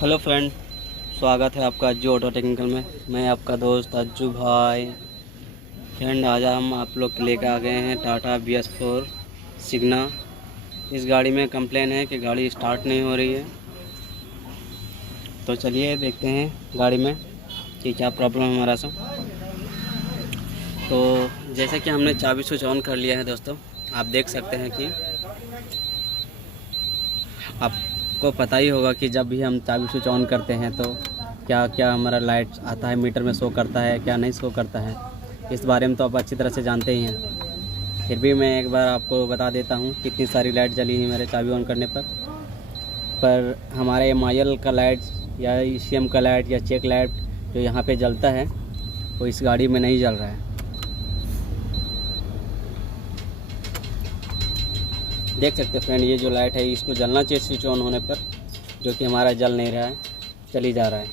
Hello friend, स्वागत है आपका अज्जू ऑटो टेक्निकल में। मैं आपका दोस्त अज्जू भाई। फ्रेंड, आज हम आप लोग के लेकर आ गए हैं टाटा BS4 सिग्ना। इस गाड़ी में कंप्लेन है कि गाड़ी स्टार्ट नहीं हो रही है। तो चलिए देखते हैं गाड़ी में कि क्या प्रॉब्लम है हमारा सब। तो जैसे कि हमने चाबी स्विच ऑन कर लिया है दोस्तों, आप देख सकते हैं कि आपको पता ही होगा कि जब भी हम चाबी स्विच ऑन करते हैं तो क्या क्या हमारा लाइट आता है, मीटर में शो करता है, क्या नहीं शो करता है। इस बारे में तो आप अच्छी तरह से जानते ही हैं। फिर भी मैं एक बार आपको बता देता हूँ कितनी सारी लाइट जली है मेरे चाबी ऑन करने पर हमारे MIL का लाइट या ECM का लाइट या चेक लाइट जो यहाँ पे जलता है वो इस गाड़ी में नहीं जल रहा है। देख सकते हैं फ्रेंड, ये जो लाइट है इसको जलना चाहिए स्विच ऑन होने पर, जो कि हमारा जल नहीं रहा है, चली जा रहा है।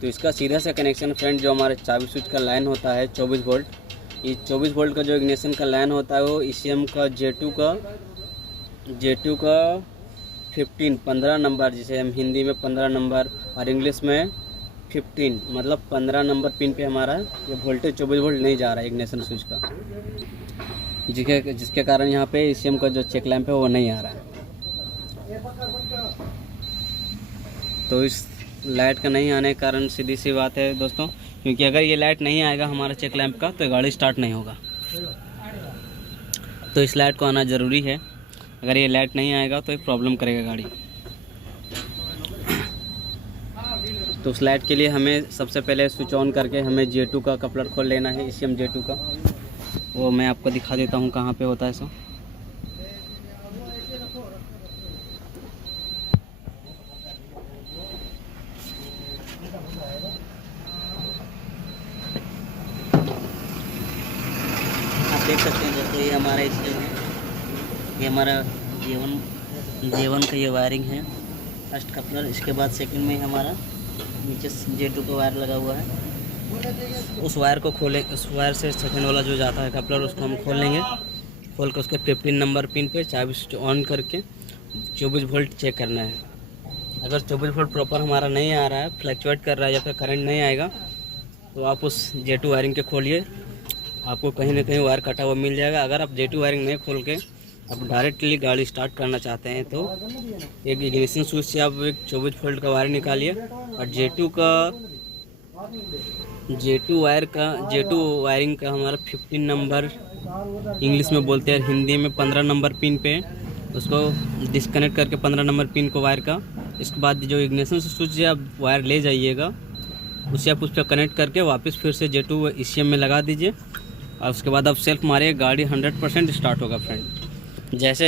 तो इसका सीधा सा कनेक्शन फ्रेंड, जो हमारे चाबी स्विच का लाइन होता है 24 वोल्ट, ये 24 वोल्ट का जो इग्निशन का लाइन होता है वो ECM का J2 का 15 नंबर, जिसे हम हिंदी में 15 नंबर और इंग्लिश में 15, मतलब 15 नंबर पिन पे हमारा ये वोल्टेज 24 वोल्ट नहीं जा रहा है इग्निशन स्विच का, जिसके कारण यहाँ पे ECM का जो चेक लैंप है वो नहीं आ रहा है। तो इस लाइट का नहीं आने के कारण सीधी सी बात है दोस्तों, क्योंकि अगर ये लाइट नहीं आएगा हमारा चेक लैंप का तो गाड़ी स्टार्ट नहीं होगा। तो इस लाइट को आना ज़रूरी है। अगर ये लाइट नहीं आएगा तो ये प्रॉब्लम करेगा गाड़ी। तो उस लाइट के लिए हमें सबसे पहले स्विच ऑन करके हमें J2 का कपलर खोल लेना है, ECM J2 का। वो मैं आपको दिखा देता हूँ कहाँ पे होता है सो। आप देख सकते हैं दोस्तों, ये हमारा ECM है, ये हमारा J1 का ये वायरिंग है, फर्स्ट कपलर। इसके बाद सेकंड में हमारा नीचे J2 का वायर लगा हुआ है। उस वायर को खोलें, उस वायर से सेकंड वाला जो जाता है कपलर उसको हम खोल लेंगे। खोल कर उसके 15 नंबर पिन पे चाबी स्विच ऑन करके 24 वोल्ट चेक करना है। अगर 24 वोल्ट प्रॉपर हमारा नहीं आ रहा है, फ्लक्चुएट कर रहा है या फिर करंट नहीं आएगा, तो आप उस J2 वायरिंग के खोलिए, आपको कहीं ना कहीं वायर कटा हुआ मिल जाएगा। अगर आप J2 वायरिंग नहीं खोल के आप डायरेक्टली गाड़ी स्टार्ट करना चाहते हैं तो एक इग्निशन स्विच से आप एक 24 वोल्ट का वायर निकालिए और J2 वायरिंग का हमारा 15 नंबर, इंग्लिश में बोलते हैं, हिंदी में 15 नंबर पिन पे उसको डिस्कनेक्ट करके 15 नंबर पिन को वायर का, इसके बाद जो इग्निशन स्विच से आप वायर ले जाइएगा उसे आप उस पर कनेक्ट करके वापस फिर से J2 ECM में लगा दीजिए और उसके बाद आप सेल्फ मारिए, गाड़ी 100% स्टार्ट होगा फ्रेंड। जैसे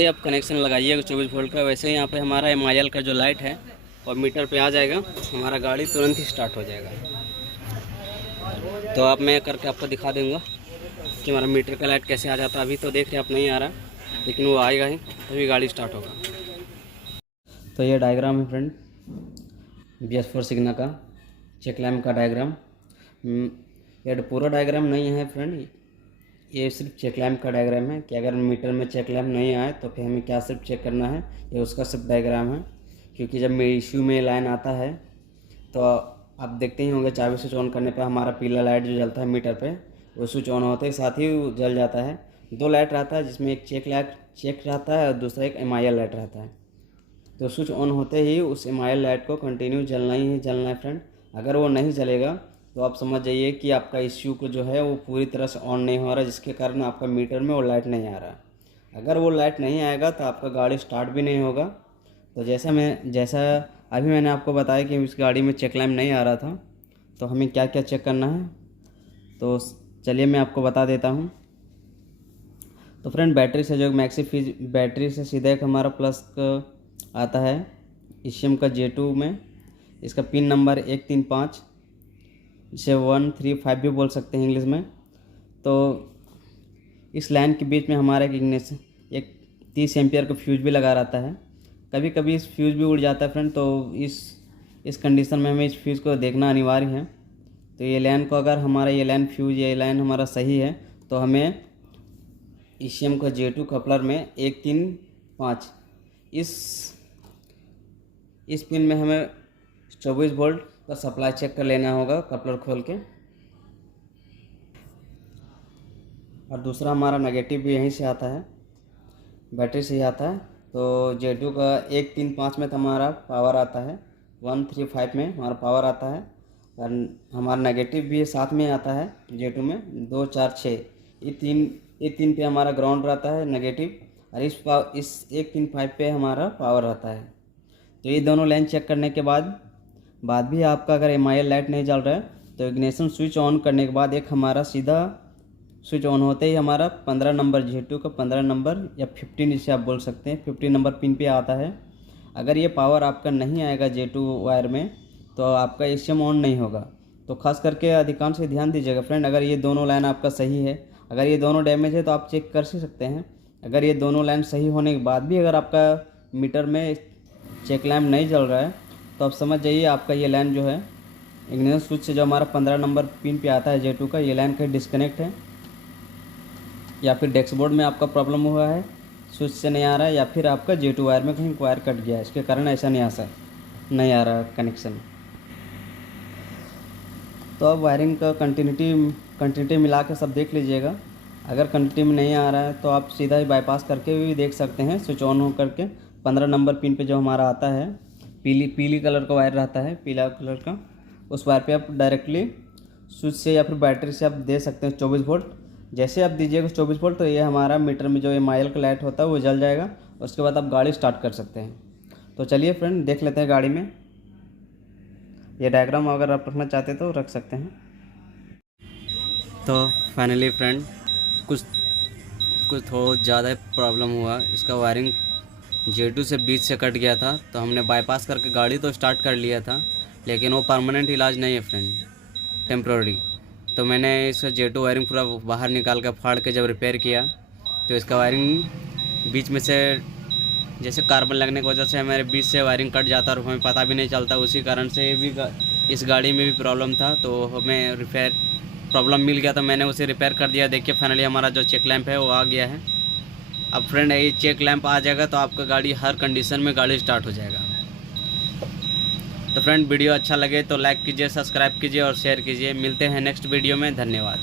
ही आप कनेक्शन लगाइएगा 24 वोल्ट का, वैसे ही यहाँ पे हमारा MIL का जो लाइट है और मीटर पे आ जाएगा, हमारा गाड़ी तुरंत ही स्टार्ट हो जाएगा। तो अब मैं करके आपको दिखा दूँगा कि हमारा मीटर का लाइट कैसे आ जाता है। अभी तो देख रहे आप नहीं आ रहा, लेकिन वो आएगा ही तभी गाड़ी स्टार्ट होगा। तो ये डायग्राम है फ्रेंड BS4 सिग्ना का चेक लैम्प का डायग्राम। ये पूरा डायग्राम नहीं है फ्रेंड, ये सिर्फ चेक लैम्प का डायग्राम है कि अगर मीटर में चेक लैम्प नहीं आए तो फिर हमें क्या सिर्फ चेक करना है, ये उसका सिर्फ डायग्राम है। क्योंकि जब मेरे इश्यू में लाइन आता है तो आप देखते ही होंगे चाबी स्विच ऑन करने पर हमारा पीला लाइट जो जलता है मीटर पे, वो स्विच ऑन होते ही साथ ही जल जाता है। दो लाइट रहता है, जिसमें एक चेक रहता है और दूसरा एक MIL लाइट रहता है। तो स्विच ऑन होते ही उस MIL लाइट को कंटिन्यू जलना ही जलना है फ्रेंड। अगर वो नहीं जलेगा तो आप समझ जाइए कि आपका इश्यू को जो है वो पूरी तरह से ऑन नहीं हो रहा, जिसके कारण आपका मीटर में वो लाइट नहीं आ रहा। अगर वो लाइट नहीं आएगा तो आपका गाड़ी स्टार्ट भी नहीं होगा। तो जैसा अभी मैंने आपको बताया कि इस गाड़ी में चेक लैम्प नहीं आ रहा था, तो हमें क्या क्या चेक करना है, तो चलिए मैं आपको बता देता हूँ। तो फ्रेंड, बैटरी से जो मैक्सी फ्यूज, बैटरी से सीधा एक हमारा प्लस आता है ECM का J2 में, इसका पिन नंबर 135, जिसे 135 भी बोल सकते हैं इंग्लिश में। तो इस लाइन के बीच में हमारा एक 30 एम्पियर का फ्यूज भी लगा रहता है। कभी कभी इस फ्यूज भी उड़ जाता है फ्रेंड, तो इस कंडीशन में हमें इस फ्यूज़ को देखना अनिवार्य है। तो ये लाइन को, अगर हमारा ये लाइन हमारा सही है तो हमें ECM का J2 कपलर में 135 इस इस पिन में हमें 24 वोल्ट का सप्लाई चेक कर लेना होगा कपलर खोल के। और दूसरा हमारा नेगेटिव भी यहीं से आता है, बैटरी से ही आता है। तो J2 का 135 में तो हमारा पावर आता है, 135 में हमारा पावर आता है। और हमारा नेगेटिव भी साथ में आता है J2 में 2 4 6, ये तीन पे हमारा ग्राउंड रहता है नेगेटिव, और इस 135 पे हमारा पावर रहता है। तो ये दोनों लाइन चेक करने के बाद भी आपका अगर MIL लाइट नहीं जल रहा है तो इग्निशन स्विच ऑन करने के बाद एक हमारा सीधा स्विच ऑन होते ही हमारा 15 नंबर J2 का 15 नंबर या 15 इसे आप बोल सकते हैं, 15 नंबर पिन पे आता है। अगर ये पावर आपका नहीं आएगा J2 वायर में तो आपका ACM ऑन नहीं होगा। तो खास करके अधिकांश से ध्यान दीजिएगा फ्रेंड, अगर ये दोनों लाइन आपका सही है, अगर ये दोनों डैमेज है तो आप चेक कर सकते हैं। अगर ये दोनों लाइन सही होने के बाद भी अगर आपका मीटर में चेक लैम्प नहीं जल रहा है तो आप समझ जाइए आपका ये लाइन जो है इग्निशन स्विच से जो हमारा 15 नंबर पिन पे आता है J2 का, ये लाइन कहीं डिस्कनेक्ट है, या फिर डैशबोर्ड में आपका प्रॉब्लम हुआ है, स्विच से नहीं आ रहा है, या फिर आपका J2 वायर में कहीं वायर कट गया है, इसके कारण ऐसा नहीं आ रहा कनेक्शन। तो अब वायरिंग का कंटिन्यूटी मिला के सब देख लीजिएगा। अगर कंटिन्यूटी में नहीं आ रहा है तो आप सीधा ही बाईपास करके भी देख सकते हैं, स्विच ऑन हो करके 15 नंबर पिन पे जो हमारा आता है पीली कलर का वायर रहता है, पीला कलर का, उस वायर पे आप डायरेक्टली स्विच से या फिर बैटरी से आप दे सकते हैं 24 वोल्ट। जैसे आप दीजिएगा 24 वोल्ट तो ये हमारा मीटर में जो MIL का लाइट होता है वो जल जाएगा, उसके बाद आप गाड़ी स्टार्ट कर सकते हैं। तो चलिए फ्रेंड देख लेते हैं गाड़ी में। ये डायग्राम अगर आप रखना चाहते तो रख सकते हैं। तो फाइनली फ्रेंड कुछ बहुत ज़्यादा प्रॉब्लम हुआ, इसका वायरिंग J2 से बीच से कट गया था। तो हमने बाईपास करके गाड़ी तो स्टार्ट कर लिया था, लेकिन वो परमानेंट इलाज नहीं है फ्रेंड, टेम्प्रोरी। तो मैंने इसका J2 वायरिंग पूरा बाहर निकाल कर फाड़ के जब रिपेयर किया तो इसका वायरिंग बीच में से जैसे कार्बन लगने की वजह से हमारे बीच से वायरिंग कट जाता और हमें पता भी नहीं चलता। उसी कारण से भी इस गाड़ी में भी प्रॉब्लम था, तो हमें रिपेयर प्रॉब्लम मिल गया तो मैंने उसे रिपेयर कर दिया। देखिए फाइनली हमारा जो चेक लैंप है वो आ गया है। अब फ्रेंड ये चेक लैंप आ जाएगा तो आपका गाड़ी हर कंडीशन में गाड़ी स्टार्ट हो जाएगा। तो फ्रेंड वीडियो अच्छा लगे तो लाइक कीजिए, सब्सक्राइब कीजिए और शेयर कीजिए। मिलते हैं नेक्स्ट वीडियो में, धन्यवाद।